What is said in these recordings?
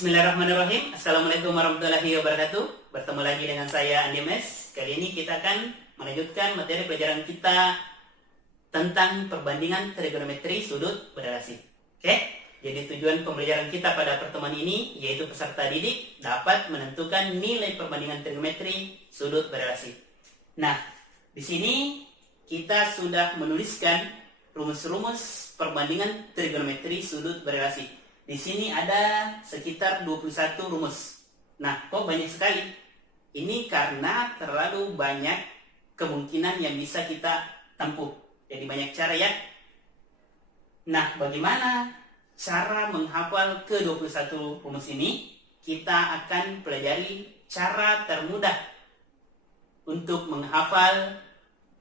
Bismillahirrahmanirrahim. Assalamualaikum warahmatullahi wabarakatuh. Bertemu lagi dengan saya Andi Mes. Kali ini kita akan melanjutkan materi pelajaran kita tentang perbandingan trigonometri sudut berrelasi. Oke? Jadi tujuan pembelajaran kita pada pertemuan ini yaitu peserta didik dapat menentukan nilai perbandingan trigonometri sudut berrelasi. Nah, di sini kita sudah menuliskan rumus-rumus perbandingan trigonometri sudut berrelasi. Di sini ada sekitar 21 rumus. Nah, kok banyak sekali? Ini karena terlalu banyak kemungkinan yang bisa kita tempuh. Jadi banyak cara ya. Nah, bagaimana cara menghafal ke-21 rumus ini? Kita akan pelajari cara termudah untuk menghafal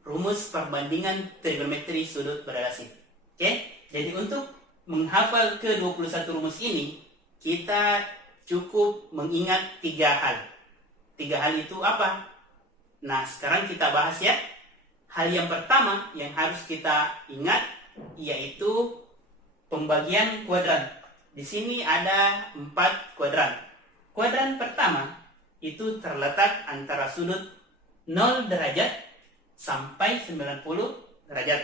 rumus perbandingan trigonometri sudut berrelasi. Oke? Jadi untuk menghafal ke-21 rumus ini, kita cukup mengingat 3 hal. 3 hal itu apa? Nah, sekarang kita bahas ya. Hal yang pertama yang harus kita ingat yaitu pembagian kuadran. Di sini ada 4 kuadran. Kuadran pertama itu terletak antara sudut 0 derajat sampai 90 derajat.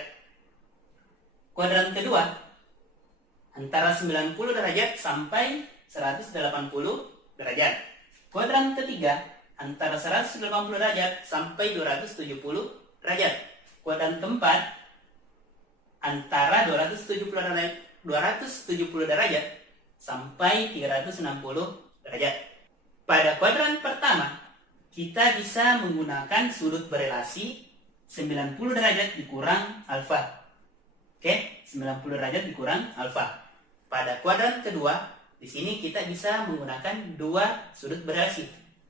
Kuadran kedua antara 90 derajat sampai 180 derajat. Kuadran ketiga antara 180 derajat sampai 270 derajat. Kuadran keempat antara 270 derajat sampai 360 derajat. Pada kuadran pertama, kita bisa menggunakan sudut berelasi 90 derajat dikurang alfa. Oke, 90 derajat dikurang alfa. Pada kuadran kedua, di sini kita bisa menggunakan 2 sudut berelasi,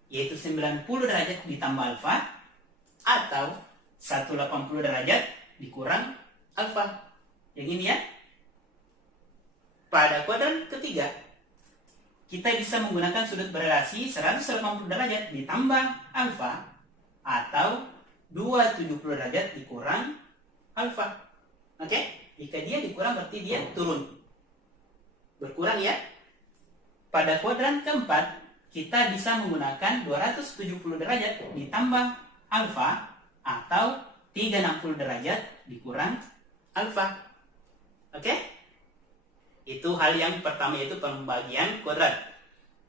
yaitu 90 derajat ditambah alfa atau 180 derajat dikurang alfa. Yang ini ya. Pada kuadran ketiga, kita bisa menggunakan sudut berelasi 180 derajat ditambah alfa atau 270 derajat dikurang alfa. Oke? Jika dia dikurang berarti dia turun. Berkurang ya. Pada kuadran keempat, kita bisa menggunakan 270 derajat ditambah alfa atau 360 derajat dikurang alfa. Oke? Itu hal yang pertama, yaitu pembagian kuadrat.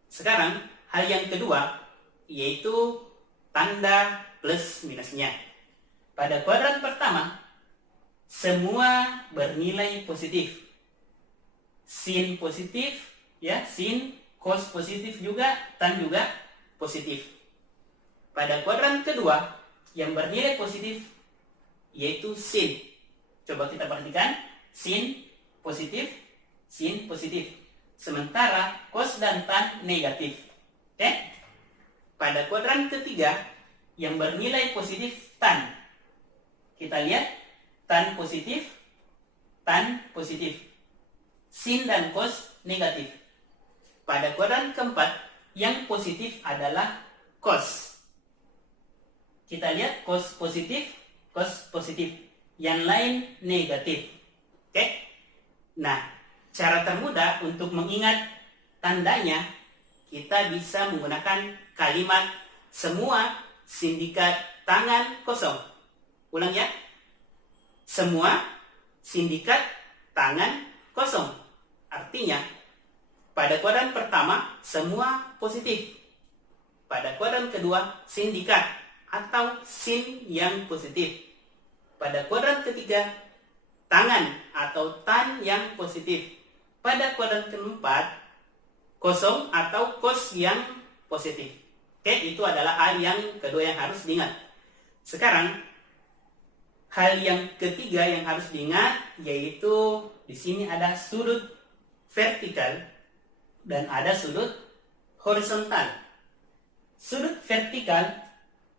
Sekarang, hal yang kedua yaitu tanda plus minusnya. Pada kuadran pertama, semua bernilai positif. Sin positif, ya, sin, cos positif juga, tan juga positif. Pada kuadran kedua, yang bernilai positif yaitu sin. Coba kita perhatikan, sin positif, sin positif. Sementara cos dan tan negatif. Oke? Pada kuadran ketiga, yang bernilai positif tan. Kita lihat, tan positif, tan positif. Sin dan cos negatif. Pada kuadran keempat, yang positif adalah cos. Kita lihat cos positif, cos positif. Yang lain negatif. Oke? Nah, cara termudah untuk mengingat tandanya, kita bisa menggunakan kalimat semua sindikat tangan kosong. Ulang ya. Semua sindikat tangan kosong. Artinya, pada kuadran pertama, semua positif. Pada kuadran kedua, sindikat atau sin yang positif. Pada kuadran ketiga, tangan atau tan yang positif. Pada kuadran keempat, kosong atau kos yang positif. Oke, itu adalah hal yang kedua yang harus diingat. Sekarang, hal yang ketiga yang harus diingat yaitu di sini ada sudut vertikal dan ada sudut horizontal. Sudut vertikal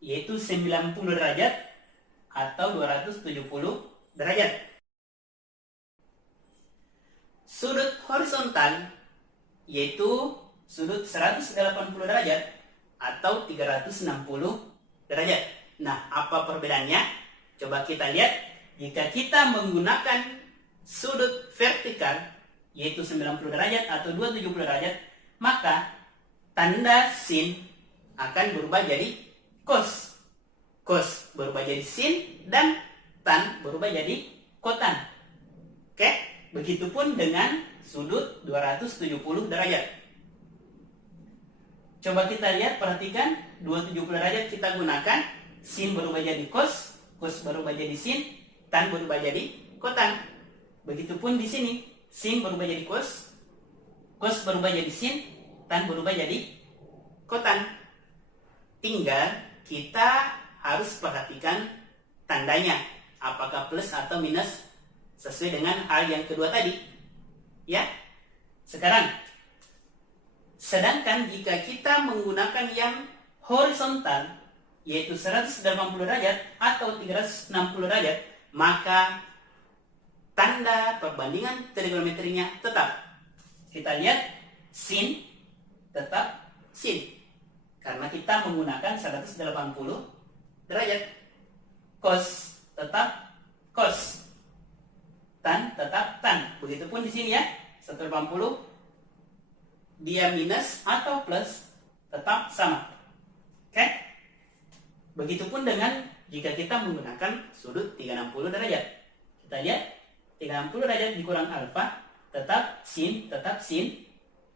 yaitu 90 derajat atau 270 derajat. Sudut horizontal yaitu sudut 180 derajat atau 360 derajat. Nah, apa perbedaannya? Coba kita lihat. Jika kita menggunakan sudut vertikal yaitu 90 derajat atau 270 derajat, maka tanda sin akan berubah jadi cos. Cos berubah jadi sin dan tan berubah jadi kotan. Oke, begitupun dengan sudut 270 derajat. Coba kita lihat, perhatikan 270 derajat kita gunakan, sin berubah jadi cos, cos berubah jadi sin, tan berubah jadi kotan. Begitupun di sini, sin berubah jadi cos, cos berubah jadi sin, tan berubah jadi kotan. Tinggal kita harus perhatikan tandanya, apakah plus atau minus sesuai dengan hal yang kedua tadi. Ya. Sekarang, sedangkan jika kita menggunakan yang horizontal, yaitu 180 derajat atau 360 derajat, maka tanda perbandingan trigonometrinya tetap. Kita lihat, sin tetap sin, karena kita menggunakan 180 derajat. Cos tetap cos, tan tetap tan. Begitupun di sini ya, 180 dia minus atau plus tetap sama. Oke? Begitupun dengan jika kita menggunakan sudut 360 derajat. Kita lihat, 360 derajat dikurang alfa tetap sin,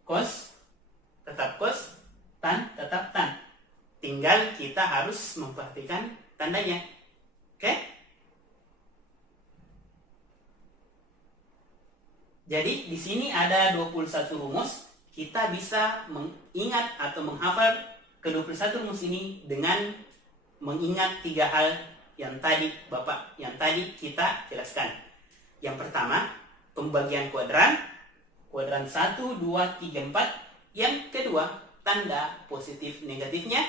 cos tetap cos, tan tetap tan. Tinggal kita harus memperhatikan tandanya. Oke? Jadi di sini ada 21 rumus. Kita bisa mengingat atau menghafal ke-21 rumus ini dengan mengingat 3 hal yang tadi kita jelaskan. Yang pertama, pembagian kuadran 1, 2, 3, 4. Yang kedua, tanda positif negatifnya.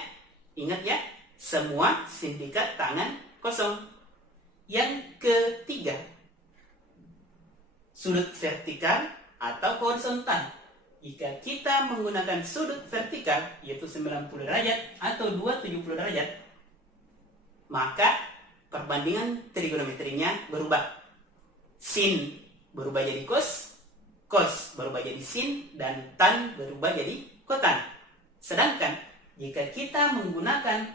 Ingat ya, semua sindikat tangan kosong. Yang ketiga, sudut vertikal atau horizontal. Jika kita menggunakan sudut vertikal, yaitu 90 derajat atau 270 derajat, maka perbandingan trigonometrinya berubah. Sin berubah jadi cos, cos berubah jadi sin, dan tan berubah jadi kotan. Sedangkan jika kita menggunakan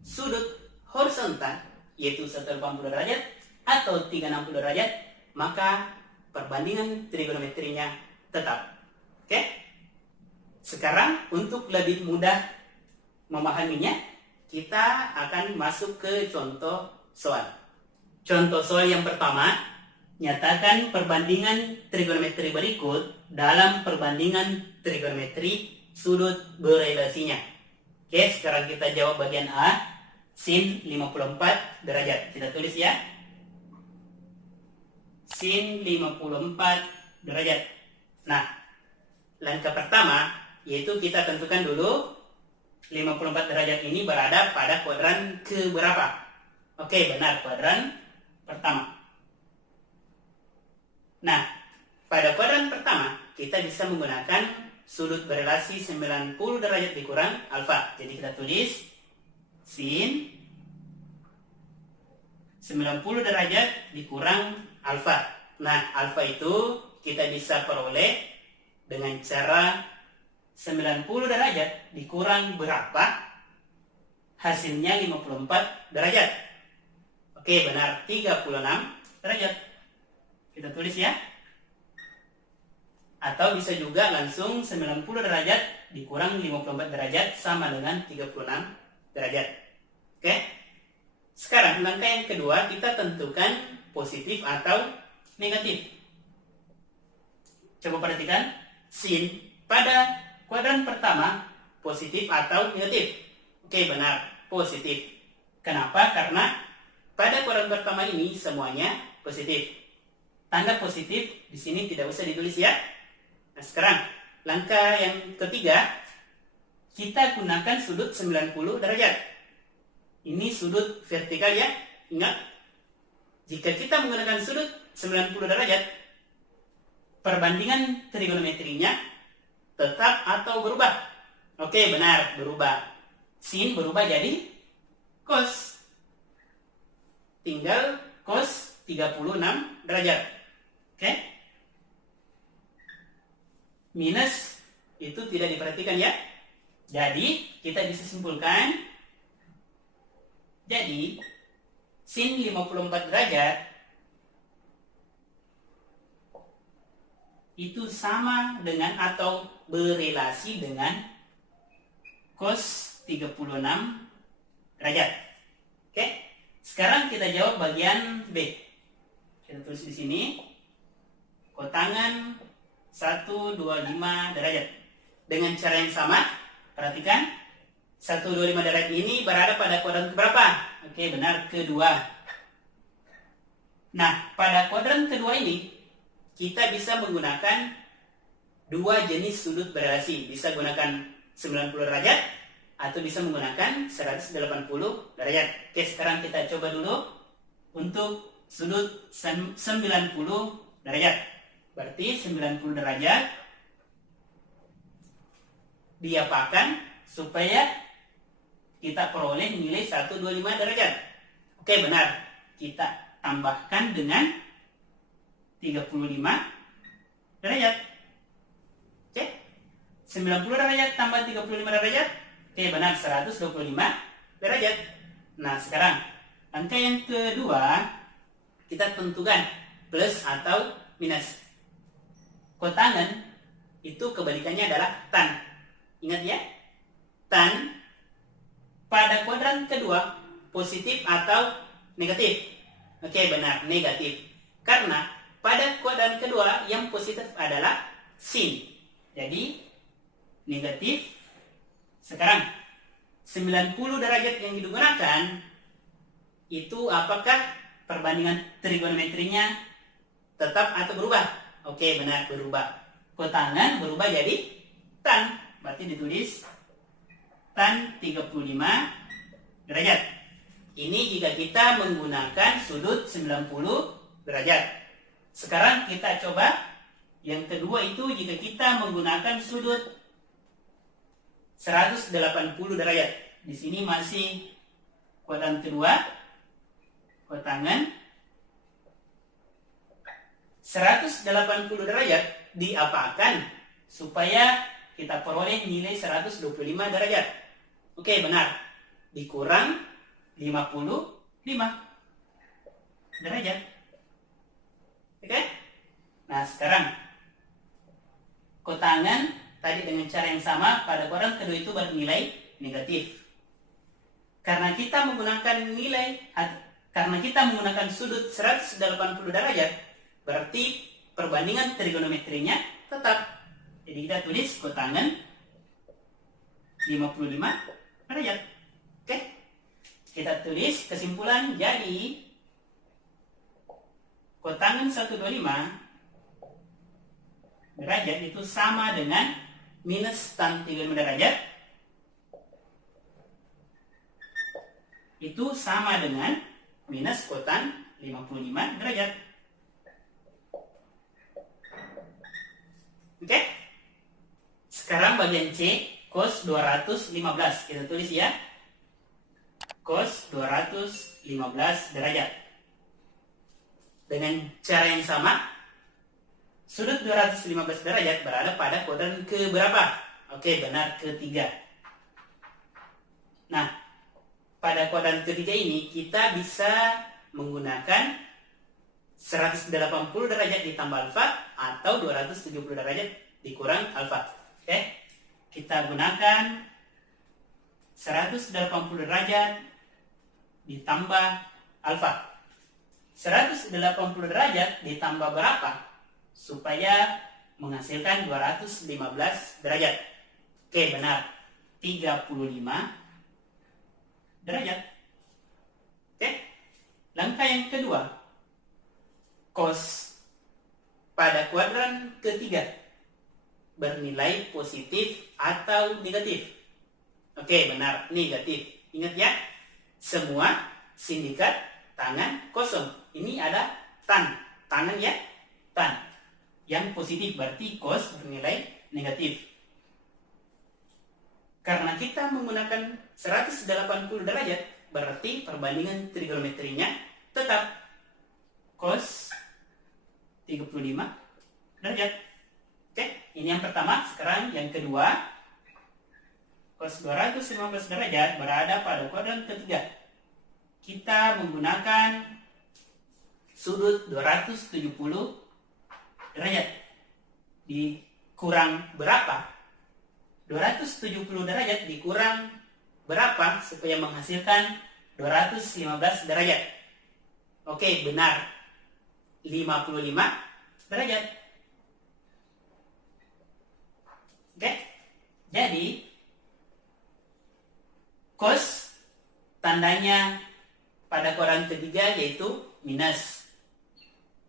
sudut horizontal, yaitu 180 derajat atau 360 derajat, maka perbandingan trigonometrinya tetap. Oke? Sekarang untuk lebih mudah memahaminya, kita akan masuk ke contoh soal. Contoh soal yang pertama, nyatakan perbandingan trigonometri berikut dalam perbandingan trigonometri sudut berelasinya. Oke, sekarang kita jawab bagian A, sin 54 derajat. Kita tulis ya. Sin 54 derajat. Nah, langkah pertama yaitu kita tentukan dulu 54 derajat ini berada pada kuadran ke berapa? Oke, benar, kuadran pertama. Nah, pada kuadran pertama kita bisa menggunakan sudut berelasi 90 derajat dikurang alfa. Jadi kita tulis sin 90 derajat dikurang alfa. Nah, alfa itu kita bisa peroleh dengan cara 90 derajat dikurang berapa? Hasilnya 54 derajat. Oke, benar, 36 derajat. Kita tulis ya. Atau bisa juga langsung 90 derajat dikurang 54 derajat sama dengan 36 derajat. Oke. Sekarang langkah yang kedua, kita tentukan positif atau negatif. Coba perhatikan, sin pada kuadran pertama positif atau negatif? Oke, benar, positif. Kenapa? Karena pada kuadran pertama ini semuanya positif. Tanda positif di sini tidak usah ditulis ya. Nah, sekarang langkah yang ketiga, kita gunakan sudut 90 derajat. Ini sudut vertikal ya. Ingat, jika kita menggunakan sudut 90 derajat, perbandingan trigonometrinya tetap atau berubah? Oke, benar, berubah. Sin berubah jadi cos. Tinggal cos 36 derajat. Oke? Minus itu tidak diperhatikan ya. Jadi kita bisa simpulkan, jadi sin 54 derajat itu sama dengan atau berelasi dengan cos 36 derajat. Oke, sekarang kita jawab bagian B. Kita tulis di sini, kotangan 125 derajat. Dengan cara yang sama, perhatikan, 125 derajat ini berada pada kuadran keberapa? Oke, benar, kedua. Nah, pada kuadran kedua ini, kita bisa menggunakan dua jenis sudut berelasi. Bisa gunakan 90 derajat, atau bisa menggunakan 180 derajat. Oke, sekarang kita coba dulu untuk sudut 90 derajat. Berarti 90 derajat diapakan supaya kita peroleh nilai 125 derajat. Oke, benar. Kita tambahkan dengan 35 derajat. Oke, 90 derajat tambah 35 derajat. Oke, benar, 125 derajat. Nah, sekarang angka yang kedua kita tentukan plus atau minus. Kotangan itu kebalikannya adalah tan. Ingat ya, tan pada kuadran kedua positif atau negatif. Oke, benar, negatif. Karena pada kuadran kedua yang positif adalah sin. Jadi negatif. Sekarang 90 derajat yang digunakan itu apakah perbandingan trigonometrinya tetap atau berubah? Oke, benar, berubah. Kotangan berubah jadi tan. Berarti ditulis tan 35 derajat. Ini jika kita menggunakan sudut 90 derajat. Sekarang kita coba yang kedua itu jika kita menggunakan sudut 180 derajat. Di sini masih kuadran kedua, kotangan 180 derajat diapakan supaya kita peroleh nilai 125 derajat. Oke, benar. Dikurang 55 derajat. Oke? Nah, sekarang kotangan tadi dengan cara yang sama pada kuadran kedua itu bernilai negatif. Karena kita menggunakan sudut 180 derajat, berarti perbandingan trigonometrinya tetap. Jadi kita tulis kotangan 55 derajat. Oke? Kita tulis kesimpulan, jadi kotangan 125 derajat itu sama dengan minus tan 35 derajat itu sama dengan minus kotan 55 derajat. Oke? Sekarang bagian C, cos 215. Kita tulis ya. Cos 215 derajat. Dengan cara yang sama, sudut 215 derajat berada pada kuadran ke berapa? Oke, benar, ketiga. Nah, pada kuadran ketiga ini kita bisa menggunakan 180 derajat ditambah alfa atau 270 derajat dikurang alfa. Oke, kita gunakan 180 derajat ditambah alfa. 180 derajat ditambah berapa? Supaya menghasilkan 215 derajat. Oke, benar. 35 derajat. Oke. Langkah yang kedua. Cos pada kuadran ketiga bernilai positif atau negatif. Oke, benar, negatif. Ingat ya, semua sindikat tangan kosong. Ini ada tan. Tangan ya, tan. Yang positif berarti cos bernilai negatif. Karena kita menggunakan 180 derajat, berarti perbandingan trigonometrinya tetap cos 35 derajat. Oke, ini yang pertama. Sekarang yang kedua, cos 215 derajat berada pada kuadran ketiga. Kita menggunakan sudut 270 derajat. Dikurang berapa? 270 derajat dikurang berapa supaya menghasilkan 215 derajat? Oke, benar. 55 derajat. Oke, jadi cos tandanya pada kuadran ketiga yaitu minus.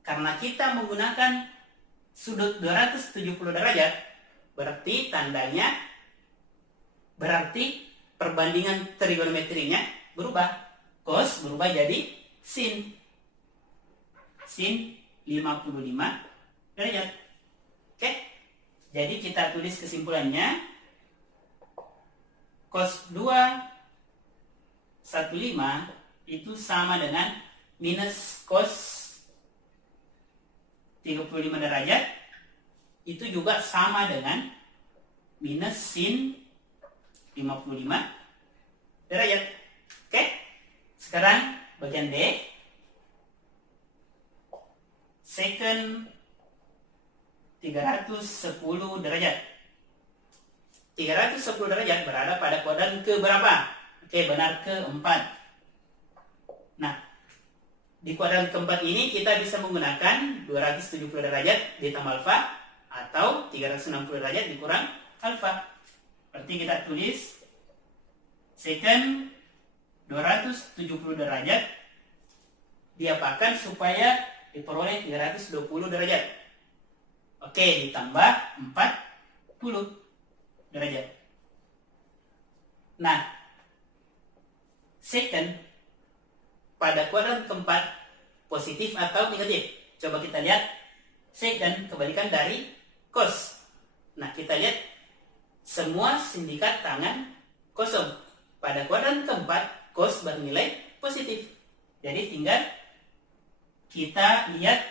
Karena kita menggunakan sudut 270 derajat, berarti tandanya, berarti perbandingan trigonometrinya berubah. Cos berubah jadi sin. Sin 55 derajat. Oke, jadi kita tulis kesimpulannya. Cos 215 itu sama dengan minus cos 35 derajat, itu juga sama dengan minus sin 55 derajat. Oke, sekarang bagian D. Secant 310 derajat. 310 derajat berada pada kuadran ke berapa? Oke, benar, keempat. Nah, di kuadran keempat ini kita bisa menggunakan 270 derajat ditambah alfa atau 360 derajat dikurang alfa. Berarti kita tulis secant 270 derajat diapakan supaya diperoleh 320 derajat. Oke, ditambah 40 derajat. Nah, secant pada kuadran keempat positif atau negatif? Coba kita lihat. Secant kebalikan dari cos. Nah, kita lihat semua sindikat tangan kosong. Pada kuadran keempat, cos bernilai positif. Jadi tinggal kita lihat,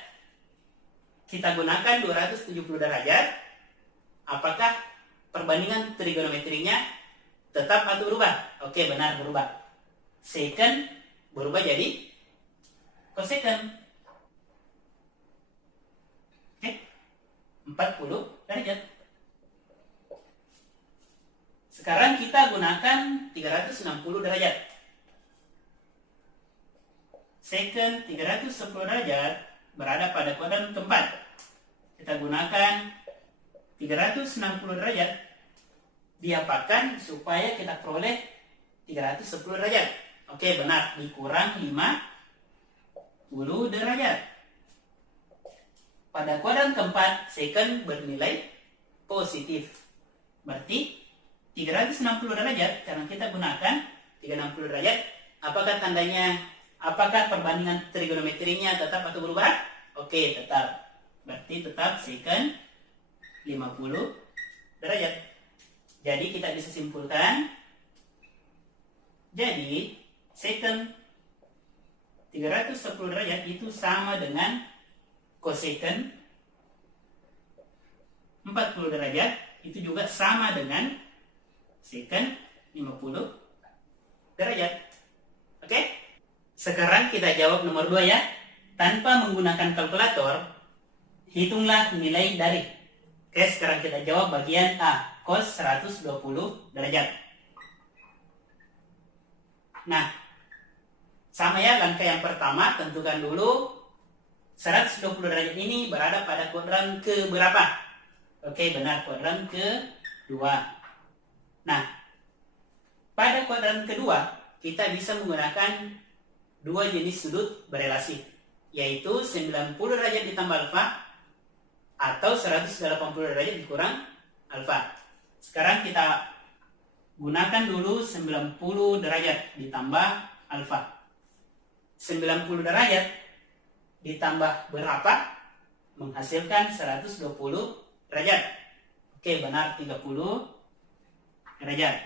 kita gunakan 270 derajat. Apakah perbandingan trigonometrinya tetap atau berubah? Oke, benar, berubah. Secant berubah jadi cosecant. Oke, 40 derajat. Sekarang kita gunakan 360 derajat. Secant 310 derajat berada pada kuadran keempat. Kita gunakan 360 derajat diapakan supaya kita peroleh 310 derajat. Oke, benar, dikurang 50 derajat. Pada kuadran keempat, secant bernilai positif. Berarti 360 derajat, karena kita gunakan 360 derajat, apakah tandanya, apakah perbandingan trigonometrinya tetap atau berubah? Oke, tetap. Berarti tetap secant 50 derajat. Jadi kita bisa simpulkan, jadi secant 310 derajat itu sama dengan cosecant 40 derajat, itu juga sama dengan secant 50 derajat. Oke? Sekarang kita jawab nomor 2 ya. Tanpa menggunakan kalkulator, hitunglah nilai dari. Oke, sekarang kita jawab bagian A, cos 120 derajat. Nah, sama ya, langkah yang pertama, tentukan dulu 120 derajat ini berada pada kuadran ke berapa? Oke, benar, kuadran kedua. Nah, pada kuadran kedua, kita bisa menggunakan dua jenis sudut berelasi, yaitu 90 derajat ditambah alfa atau 180 derajat dikurang alfa. Sekarang kita gunakan dulu 90 derajat ditambah alfa. 90 derajat ditambah berapa? Menghasilkan 120 derajat. Oke, benar, 30 derajat.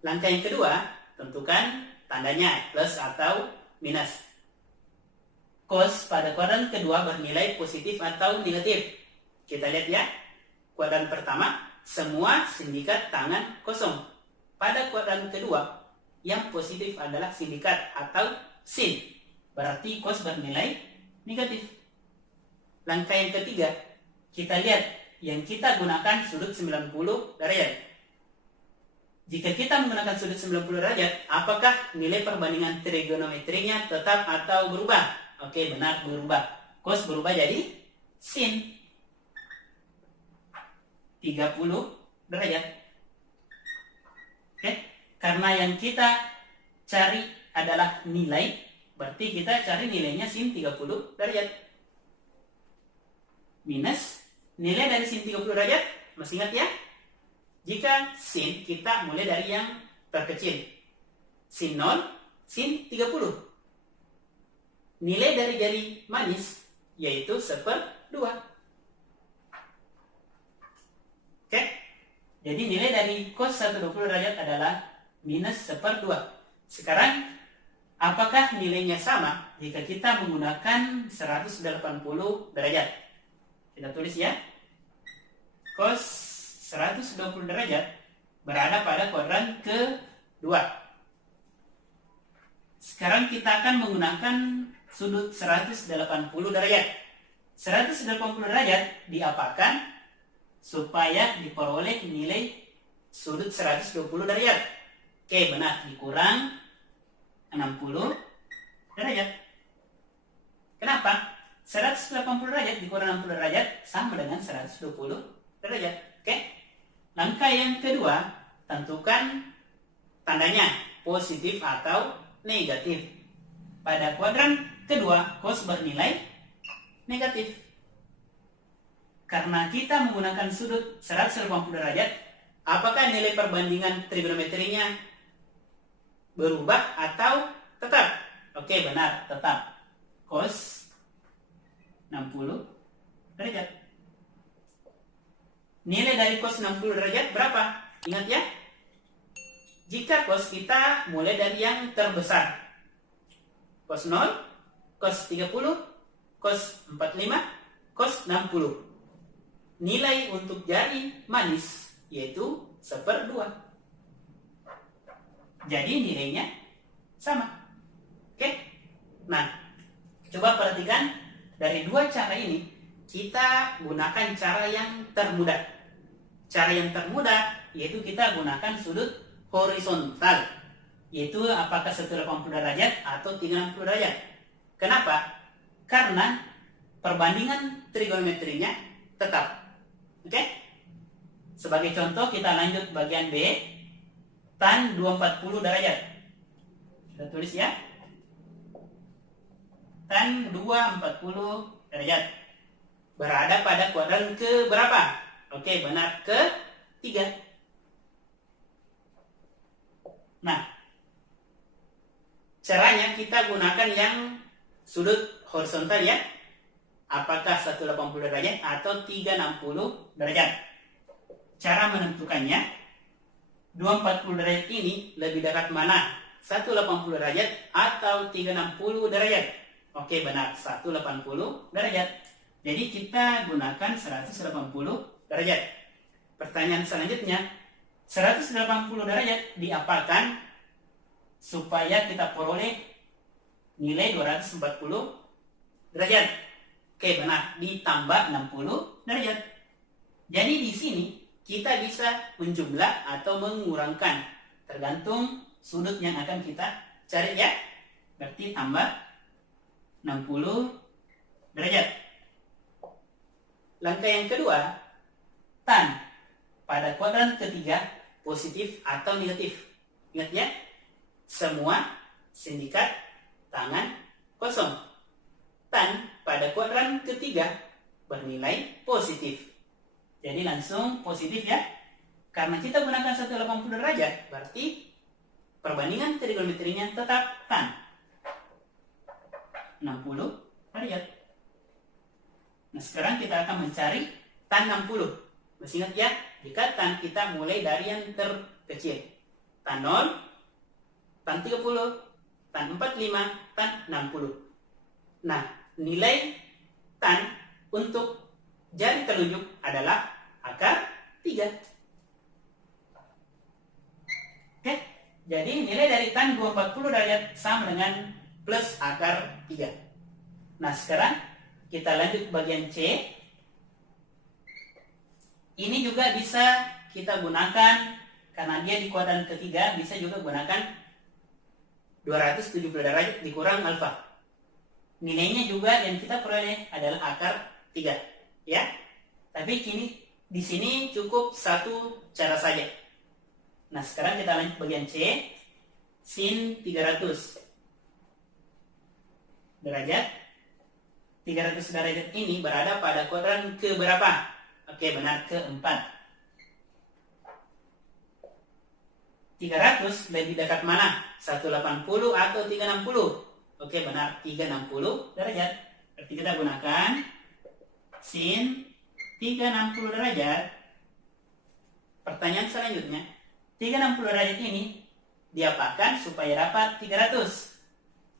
Langkah yang kedua, tentukan tandanya plus atau minus. cos pada kuadran kedua bernilai positif atau negatif. Kita lihat ya. Kuadran pertama, semua sindikat tangan kosong. Pada kuadran kedua, yang positif adalah sindikat atau sin. Berarti cos bernilai negatif. Langkah yang ketiga, kita lihat yang kita gunakan sudut 90 derajat. Jika kita menggunakan sudut 90 derajat, apakah nilai perbandingan trigonometrinya tetap atau berubah? Oke, benar, berubah. Cos berubah jadi sin 30 derajat. Oke, karena yang kita cari adalah nilai, berarti kita cari nilainya sin 30 derajat. Minus nilai dari sin 30 derajat, masih ingat ya? Jika sin kita mulai dari yang terkecil. Sin 0, sin 30. Nilai dari jari manis yaitu 1/2. Oke? Jadi nilai dari cos 120 derajat adalah minus 1/2. Sekarang, apakah nilainya sama jika kita menggunakan 180 derajat? Kita tulis ya. Cos 120 derajat berada pada kuadran kedua. Sekarang kita akan menggunakan sudut 180 derajat. 180 derajat diapakan supaya diperoleh nilai sudut 120 derajat. Oke, benar, dikurang 60 derajat. Kenapa? 180 derajat dikurang 60 derajat sama dengan 120 derajat. Oke? Langkah yang kedua, tentukan tandanya, positif atau negatif. Pada kuadran kedua, cos bernilai negatif. Karena kita menggunakan sudut 180 derajat, apakah nilai perbandingan trigonometrinya berubah atau tetap? Oke, benar, tetap. Cos 60 derajat. Nilai dari cos 60 derajat berapa? Ingat ya? Jika cos kita mulai dari yang terbesar. Cos 0, cos 30, cos 45, cos 60. Nilai untuk jari manis yaitu 1/2. Jadi nilainya sama. Oke? Nah, coba perhatikan dari dua cara ini kita gunakan cara yang termudah. Cara yang termudah yaitu kita gunakan sudut horizontal, yaitu apakah 180 derajat atau 360 derajat. Kenapa? Karena perbandingan trigonometrinya tetap. Oke? Sebagai contoh kita lanjut bagian B, tan 240 derajat. Kita tulis ya. Tan 240 derajat berada pada kuadran ke berapa? Oke, benar, ke-3. Nah, caranya kita gunakan yang sudut horizontal ya. Apakah 180 derajat atau 360 derajat? Cara menentukannya, 240 derajat ini lebih dekat mana? 180 derajat atau 360 derajat? Oke, benar, 180 derajat. Jadi kita gunakan 180 derajat. Pertanyaan selanjutnya, 180 derajat diapakan supaya kita peroleh nilai 240 derajat? Oke, benar, ditambah 60 derajat. Jadi di sini kita bisa menjumlah atau mengurangkan tergantung sudut yang akan kita cari ya. Berarti tambah 60 derajat. Langkah yang kedua, tan pada kuadran ketiga positif atau negatif. Ingat ya, semua sindikat tangan kosong. Tan pada kuadran ketiga bernilai positif. Jadi langsung positif ya. Karena kita gunakan 180 derajat, berarti perbandingan trigonometrinya tetap tan 60 derajat. Nah, sekarang kita akan mencari tan 60. Masih ingat ya, jika tan kita mulai dari yang terkecil. Tan 0, tan 30, tan 45, tan 60. Nah, nilai tan untuk jari telunjuk adalah akar 3. Oke, jadi nilai dari tan 240 derajat sama dengan plus akar 3. Nah, sekarang kita lanjut ke bagian C. Ini juga bisa kita gunakan, karena dia di kuadran ketiga, bisa juga gunakan 270 derajat dikurang alfa. Nilainya juga yang kita peroleh adalah akar 3, ya. Tapi kini di sini cukup satu cara saja. Nah, sekarang kita lanjut bagian C. Sin 300 derajat. 300 derajat ini berada pada kuadran ke berapa? Oke, benar, keempat. 300 lebih dekat mana? 180 atau 360? Oke, benar, 360 derajat. Berarti kita gunakan sin 360 derajat. Pertanyaan selanjutnya, 360 derajat ini diapakan supaya dapat 300?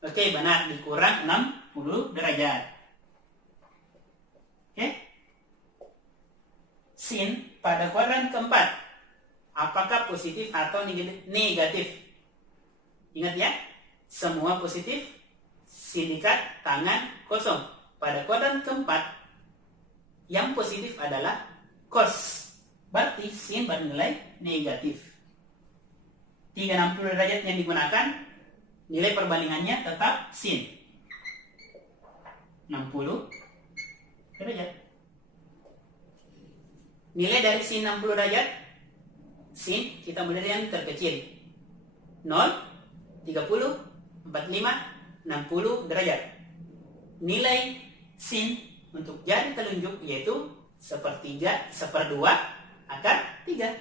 Oke, benar, dikurang 60 derajat. Oke. Sin pada kuadran keempat, apakah positif atau negatif? Ingat ya, semua positif, sindikat tangan kosong. Pada kuadran keempat, yang positif adalah cos. Berarti sin bernilai negatif. 360 derajat yang digunakan, nilai perbandingannya tetap sin 60 derajat. Nilai dari sin 60 derajat, sin kita mulai dengan terkecil 0, 30, 45, 60 derajat. Nilai sin untuk jari telunjuk yaitu 1/3 akar 3.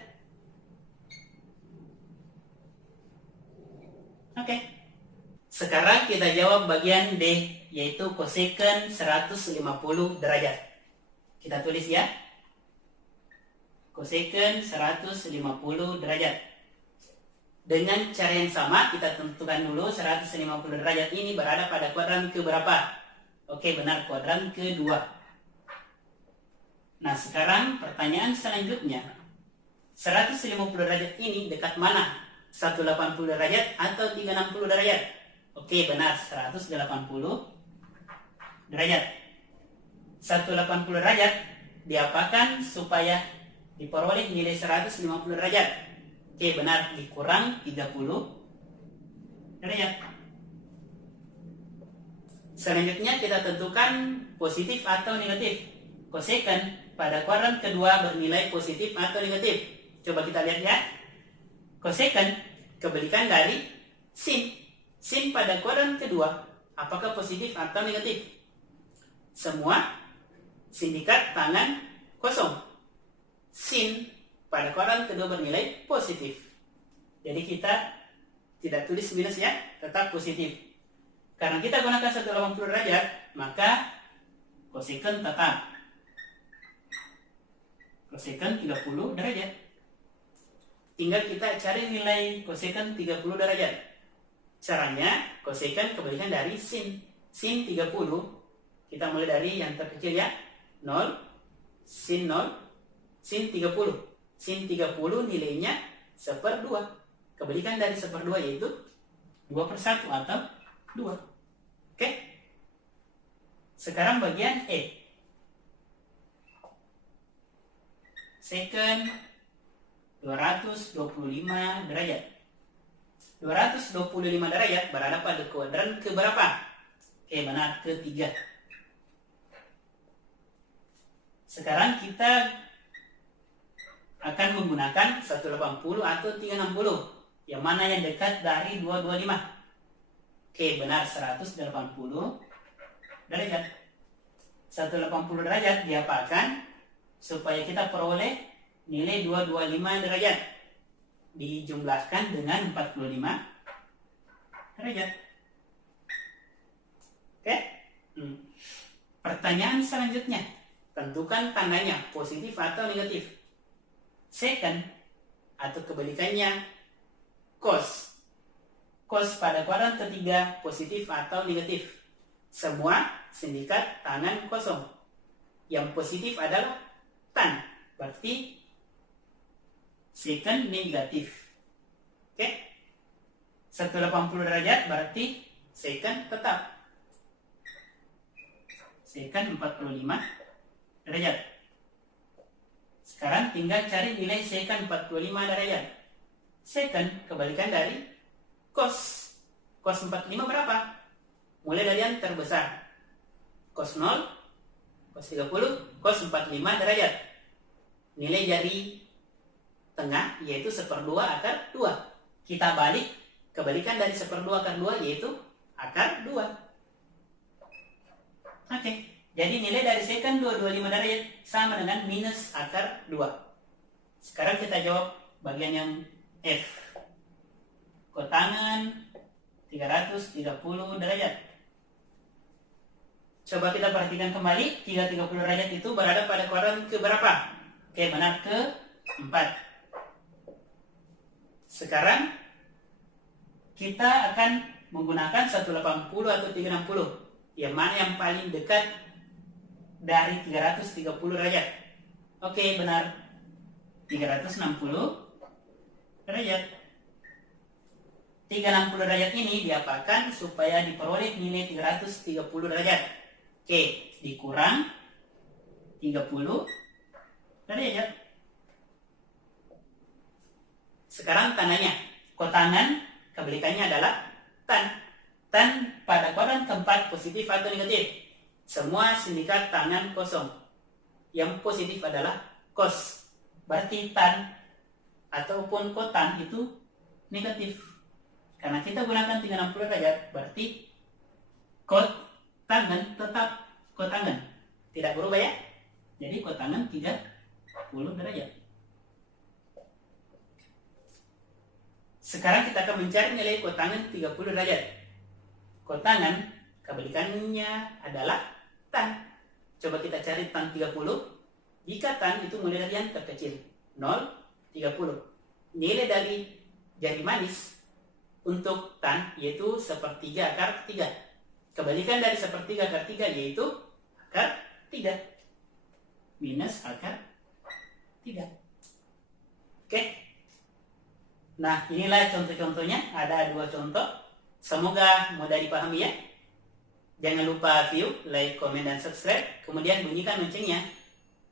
Oke. Sekarang kita jawab bagian D, yaitu cosecant 150 derajat. Kita tulis ya. Cosecant 150 derajat. Dengan cara yang sama, kita tentukan dulu 150 derajat ini berada pada kuadran ke berapa? Oke, benar, kuadran kedua. Nah, sekarang pertanyaan selanjutnya. 150 derajat ini dekat mana? 180 derajat atau 360 derajat? Oke, benar, 180 derajat. 180 derajat diapakan supaya diperoleh nilai 150 derajat? Oke, benar, dikurang 30 derajat. Selanjutnya kita tentukan positif atau negatif. Cosecant pada kuadran kedua bernilai positif atau negatif. Coba kita lihat ya. Cosecant kebalikan dari sin. Sin pada kuadran kedua apakah positif atau negatif? Semua sindikat tangan kosong. Sin pada kuadran kedua bernilai positif. Jadi kita tidak tulis minus ya, tetap positif. Karena kita gunakan 180 derajat, maka cosecant tetap cosecant 30 derajat. Tinggal kita cari nilai cosecant 30 derajat. Caranya, cosecant kebalikan dari sin. Sin 30, kita mulai dari yang terkecil ya, 0, sin 0, sin 30. Sin 30 nilainya 1/2. Kebalikan dari 1/2 yaitu 2/1 atau 2. Oke? Sekarang bagian E. Secant 225 derajat. 225 derajat berada pada kuadran ke berapa? Oke, benar, ketiga. Sekarang kita akan menggunakan 180 atau 360. Yang mana yang dekat dari 225? Oke, benar, 180 derajat. 180 derajat diapakan supaya kita peroleh nilai 225 derajat. Dijumlahkan dengan 45 derajat. Oke? Pertanyaan selanjutnya. Tentukan tandanya positif atau negatif. Secant atau kebalikannya cos. Cos pada kuadran ketiga positif atau negatif? semua sindikat tangan kosong. Yang positif adalah tan, berarti secant negatif. Oke? 180 derajat berarti secant tetap. Secant 45 derajat. Sekarang tinggal cari nilai secant 45 derajat. Secant kebalikan dari cos. Cos 45 berapa? Mulai dari yang terbesar. Cos 0, cos 30, cos 45 derajat. Nilai dari tengah yaitu 1/2 akar 2. Kita balik, kebalikan dari 1/2 akar 2 yaitu akar 2. Oke, jadi nilai dari secant 225 derajat sama dengan minus akar 2. Sekarang kita jawab bagian yang F. Kotangan 330 derajat. Coba kita perhatikan kembali, 330 derajat itu berada pada kuadran ke berapa? Oke, benar, ke 4. Sekarang kita akan menggunakan 180 atau 360. Yang mana yang paling dekat dari 330 derajat? Oke, benar. 360 derajat. 360 derajat ini diapakan supaya diperoleh nilai 330 derajat. Oke, dikurang 30 derajat. Sekarang tandanya, kotangan kebalikannya adalah tan. Tan pada kuadran keempat positif atau negatif? Semua sindikat tangan kosong. Yang positif adalah cos. Berarti tan ataupun kotan itu negatif. Karena kita gunakan 360 derajat, berarti kotangan tetap kotangan. Tidak berubah ya? Jadi kotangan 30 derajat. Sekarang kita akan mencari nilai kotangan 30 derajat. Kotangan kebalikannya adalah tan. Coba kita cari tan 30. Jika tan itu mulai dari yang terkecil 0, 30. Nilai dari jari manis untuk tan yaitu 1/3 akar 3. Kebalikan dari 1/3 akar 3 yaitu akar 3. Minus akar 3. Oke. Nah, inilah contoh-contohnya. Ada 2 contoh. Semoga mudah dipahami ya. Jangan lupa view, like, komen, dan subscribe. Kemudian bunyikan loncengnya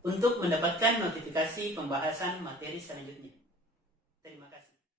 untuk mendapatkan notifikasi pembahasan materi selanjutnya.